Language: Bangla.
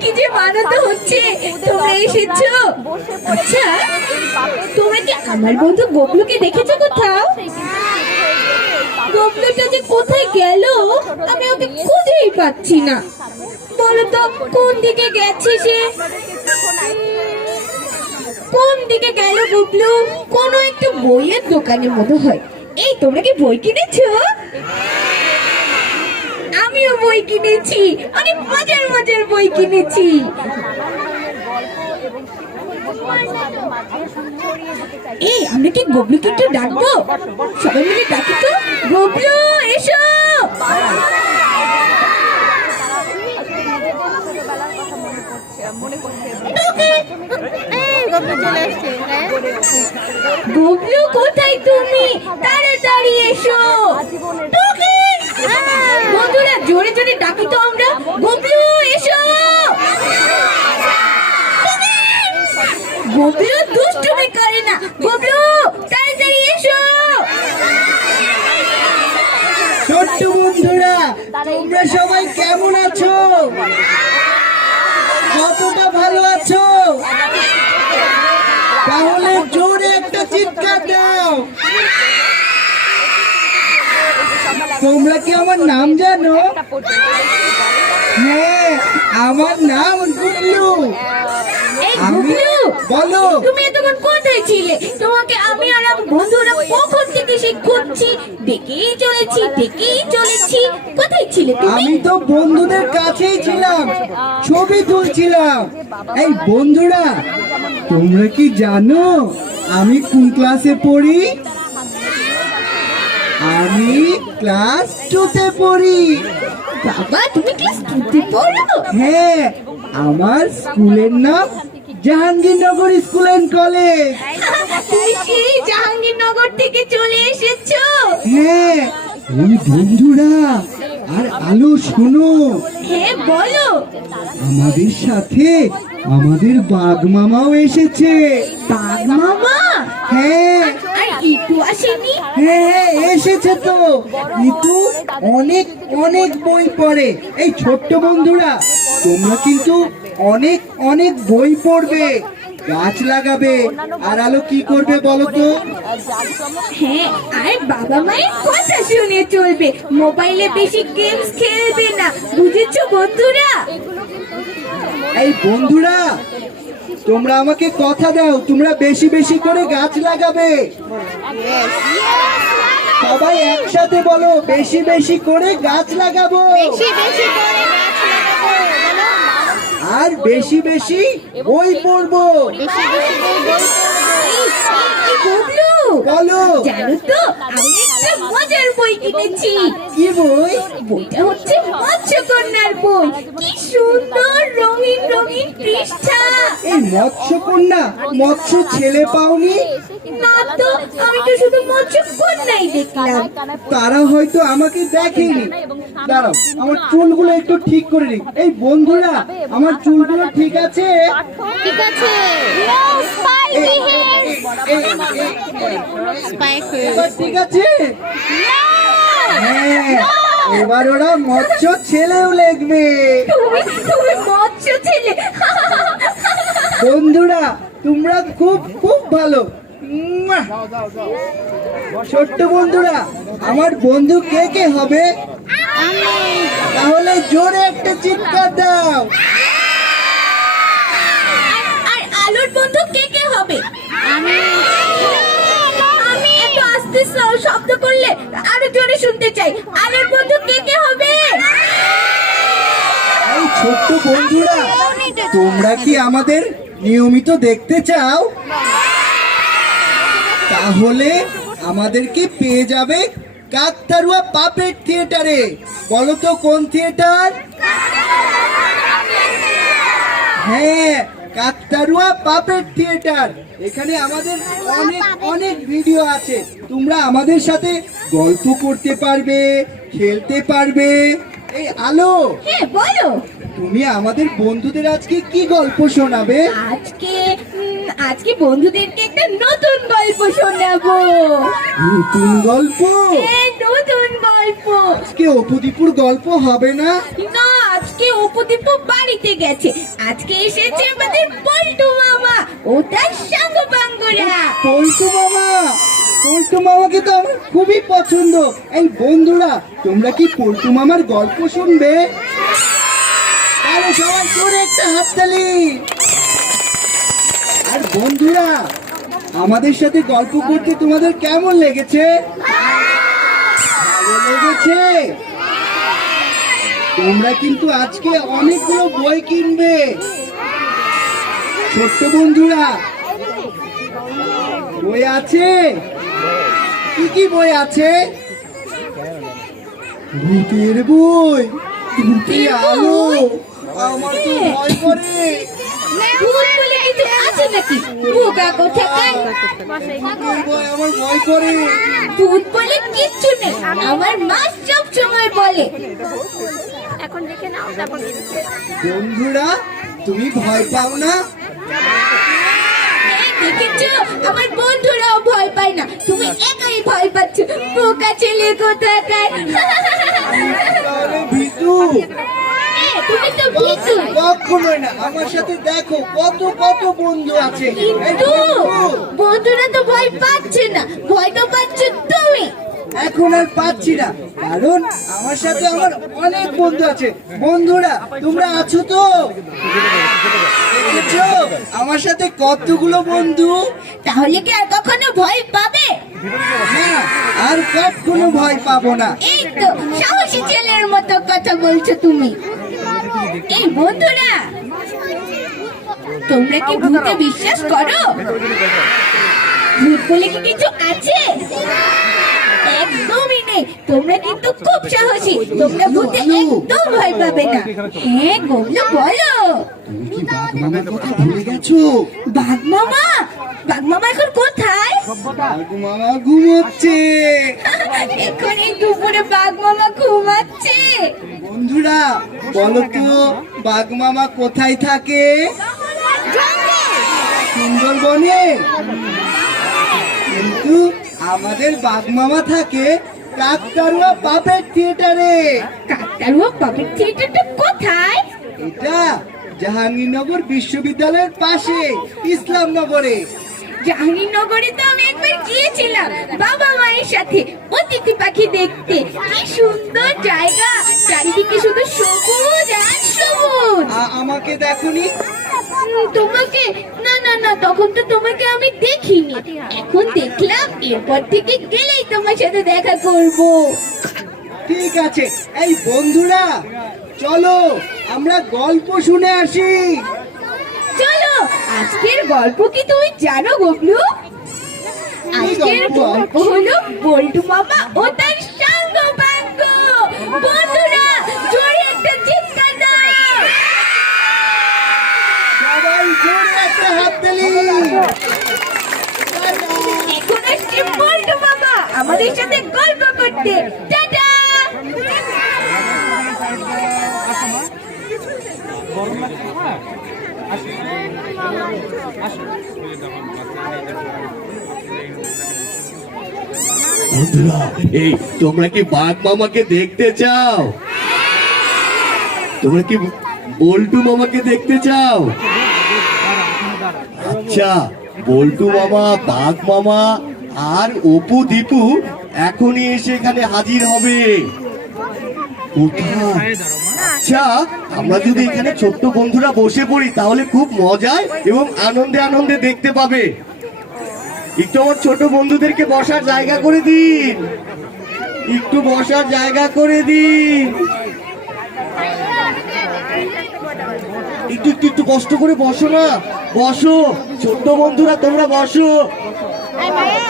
কি যে বানাতে হচ্ছে, তোমরা এসেছো? আচ্ছা, তোমরা কি আমার বন্ধু গোবলুকে দেখেছো কোথাও? গোবলুটা যে কোথায় গেল, আমি ওকে খুঁজেই পাচ্ছি না। বলো তো কোন দিকে গেছে সে? কোন দিকে গেল গোবলু? কোন একটা বইয়ের দোকানের মতো হয়। এই তোমরা কি বই কিনেছো? আমিও বই কিনেছি, অনেক মজার মজার বই কিনেছি। এই আমরা কি গোবলুকে একটু ডাকবো? সবাই মিলে ডাকি তো। গোবলু এসো। গোবলু কোথায় তুমি? তাড়াতাড়ি এসো। বন্ধুরা জোরে জোরে ডাকি তো আমরা। গোবলু এসো। গোবলু দুষ্টুমি করে না। গোবলু তাড়াতাড়ি এসো। ছোট্ট বন্ধুরা, তোমরা সবাই কেমন আছো? কতটা ভালো আছো? তাহলে জোরে একটা চিৎকার দাও। তোমরা কি আমার নাম জানো? হ্যাঁ, আমার নাম গুবলু। বলো, তুমি এতক্ষণ কোথায় ছিলে? তোমাকে আমি আর আমার বন্ধুরা কখন থেকে সে খুঁজছি, ডেকেই চলেছি। কোথায় ছিলে তুমি? আমি তো বন্ধুদের কাছেই ছিলাম, ছবি তুলছিলাম। এই বন্ধুরা, তোমরা কি জানো আমি কোন ক্লাসে পড়ি? আমি ক্লাস 2-তে পড়ি। বাবা তুমি ক্লাস 2-তে পড়ো? হ্যাঁ, আমার স্কুলের নাম জাহাঙ্গীরনগর স্কুল এন্ড কলেজ। তুমি সেই জাহাঙ্গীরনগর থেকে চলে এসেছো? হ্যাঁ, ওই বন্ধুরা আর আলো শোনো। হ্যাঁ বলো। আমাদের সাথে আমাদের বাঘ মামাও এসেছে। বাঘ মামা? হ্যাঁ। আর ইতু আসেনি? হ্যাঁ, এসেছে তো। ইতু অনেক অনেক বই পড়ে। এই ছোট্ট বন্ধুরা, তোমরা কিন্তু অনেক অনেক বই পড়বে, গাছ লাগাবে, আর আলো কি করবে বলো তো? হ্যাঁ, আর বাবা মায়ের কথা শুনে চলবে। মোবাইলে বেশি গেমস খেলবে না, বুঝেছো বন্ধুরা? এই বন্ধুরা, তোমরা আমাকে কথা দাও, তোমরা বেশি বেশি করে গাছ লাগাবে। সবাই একসাথে বলো, বেশি বেশি করে গাছ লাগাবো। আর বেশি বেশি বই পড়বো। গোবলু বলো। জানো তো আমি একটা মজার বই কিনেছি। কি বই? বইটা হচ্ছে মৎস্যকন্যার বই। কি সুন্দর রঙিন রঙিন পৃষ্ঠা। এই মৎস্যকন্যা, মৎস্য ছেলে পাওনি? না তো, আমি তো শুধু মৎস্যকন্যাই দেখলাম। তারা হয়তো আমাকে দেখেনি। দাঁড়াও, আমার চুলগুলো একটু ঠিক করে নিই। এই বন্ধুরা, আমার চুলগুলো ঠিক আছে? ঠিক আছে। এবার ঠিক আছে? হ্যাঁ, এবার ওরা মৎস্য ছেলেও লিখবে। তুমি মৎস্য ছেলে। বন্ধুরা, তোমরা খুব খুব ভালো। ছোট্ট বন্ধুরা, আমার বন্ধু কে কে হবে? তাহলে জোরে একটা চিৎকার দাও। আর আলোর বন্ধু কে কে হবে? আমি একটু আস্তে শব্দ করলে আরো জোরে শুনতে চাই। আলোর বন্ধু কে কে হবে? এই ছোট্ট বন্ধুরা, তোমরা কি আমাদের নিয়মিত দেখতে চাও? তাহলে আমাদেরকে পেয়ে যাবে কাকতাড়ুয়া পাপেট থিয়েটারে। বলো তো কোন থিয়েটার? হ্যাঁ, কাকতাড়ুয়া পাপেট থিয়েটার। এখানে আমাদের অনেক অনেক ভিডিও আছে। তোমরা আমাদের সাথে গল্প করতে পারবে, খেলতে পারবে। এই আলো, হ্যাঁ বলো। তুমি আমাদের বন্ধুদের আজকে কি গল্প শোনাবে? আজকে বন্ধুদেরকে একটা নতুন গল্প শোনাবো। নতুন গল্প? হ্যাঁ, নতুন গল্প। আজকে অপুদীপুর গল্প হবে না? না, আজকে অপুদীপ বাড়ি গেছে, আজকে এসেছে আমাদের পল্টু মামা ও তার সঙ্গ বাঙ্গরা। পল্টু মামা, পল্টু মামাকে তো আমার খুবই পছন্দ। এই বন্ধুরা, তোমরা কি পল্টু মামার গল্প শুনবে? তাহলে সবাই জোরে একটা হাততালি। আর বন্ধুরা, আমাদের সাথে গল্প করতে তোমাদের কেমন লেগেছে? ভালো লেগেছে? তোমরা কিন্তু আজকে অনেকগুলো বই কিনবে। ছোট্ট বন্ধুরা, বই আছে? কি কি বই আছে? ভূতের বই, ভূতে আলো। আমার তো ভয় করে। ভূত বলে কিছু আছে নাকি? বোকা কোথাকার। ভূতের বই, আমার ভয় করে। ভূত বলে কিচ্ছু নেই, আমার মা সব সময় বলে। এখন দেখে নাও তারপর বন্ধুরা, তুমি ভয় পাও না? এই দেখেছো, আমার বন্ধুরাও ভয় পায় না, তুমি একাই ভয় পাচ্ছ, বোকা ছেলে কোথাকার। তাহলে ভীতু? তুমি তো ভীতু। কখনোই না। আমার সাথে দেখো কত কত বন্ধু আছে। এই কিন্তু বন্ধু, বন্ধুরা তো ভয় পাচ্ছে না, ভয় তো পাচ্ছ তুমি। এখন আর পাচ্ছি না, কারণ আমার সাথে আমার অনেক বন্ধু আছে। বন্ধুরা, তোমরা আছো তো? দেখেছো আমার সাথে কতগুলো বন্ধু? তাহলে কি আর কখনো ভয় পাবে? না, আর কখনো ভয় পাবো না। এই তো সাহসী ছেলের মতো কথা বলছো তুমি। এই বন্ধুরা, তোমরা কি ভূতে বিশ্বাস করো? ভূত বলে কি কিছু আছে? একদমই নেই। তোমরা কিন্তু খুব সাহসী, তোমরা ভূতে একদম ভয় পাবে না। হ্যাঁ গোবলু, বলো। তুমি কি বাঘ মামার কথা ভুলে গেছো? বাঘ মামা? বাঘ মামা এখন কোথায়? বাঘ মামা ঘুমোচ্ছে। এখন এই দুপুরে বাঘ মামা ঘুমাচ্ছে। বন্ধুরা, বলো তো বাঘ মামা কোথায় থাকে? সুন্দরবনে। কিন্তু আমাদের বাঘ মামা থাকে কাকতাড়ুয়া পাপেট থিয়েটারে। কাকতাড়ুয়া পাপেট থিয়েটারটা কোথায়? এটা জাহাঙ্গীরনগর বিশ্ববিদ্যালয়ের পাশে, ইসলামনগরে। জাহাঙ্গীরনগরে তো আমি একবার গিয়েছিলাম বাবা মায়ের সাথে অতিথি পাখি দেখতে। কি সুন্দর জায়গা, চারিদিকে শুধু সবুজ আর সবুজ। আমাকে দেখোনি? তোমাকে? না না না, তখন তো তোমাকে আমি দেখিনি, এখন দেখলাম। এরপর থেকে গেলেই তোমার সাথে দেখা করব। ঠিক আছে। এই বন্ধুরা, চলো আমরা গল্প শুনে আসি। চলো, আজকের গল্প কি তুমি জানো গবলু? আজকের গল্প হলো বল্টু মামা ও তার সঙ্গ বাঙ্গ। বন্ধুরা, জোরে একটা চিৎকার দাও। সবাই জোরে একটা হাততালি। এখন আসছে বল্টু মামা আমাদের সাথে গল্প করতে। টাটা। বন্ধুরা, এই তোমরা কি বাঘ মামাকে দেখতে চাও? তোমরা কি বল্টু মামাকে দেখতে চাও? আচ্ছা, বল্টু মামা, বাঘ মামা আর অপু দীপু এখনই এসে এখানে হাজির হবে। কোথায়? আচ্ছা, আমরা যদি এখানে ছোট্ট বন্ধুরা বসে পড়ি তাহলে খুব মজায় এবং আনন্দে আনন্দে দেখতে পাবে। একটু আমার ছোট বন্ধুদেরকে বসার জায়গা করে দিন, একটু বসার জায়গা করে দিন। একটু একটু একটু কষ্ট করে বসো না, বসো ছোট্ট বন্ধুরা, তোমরা বসো। এই ভাইয়া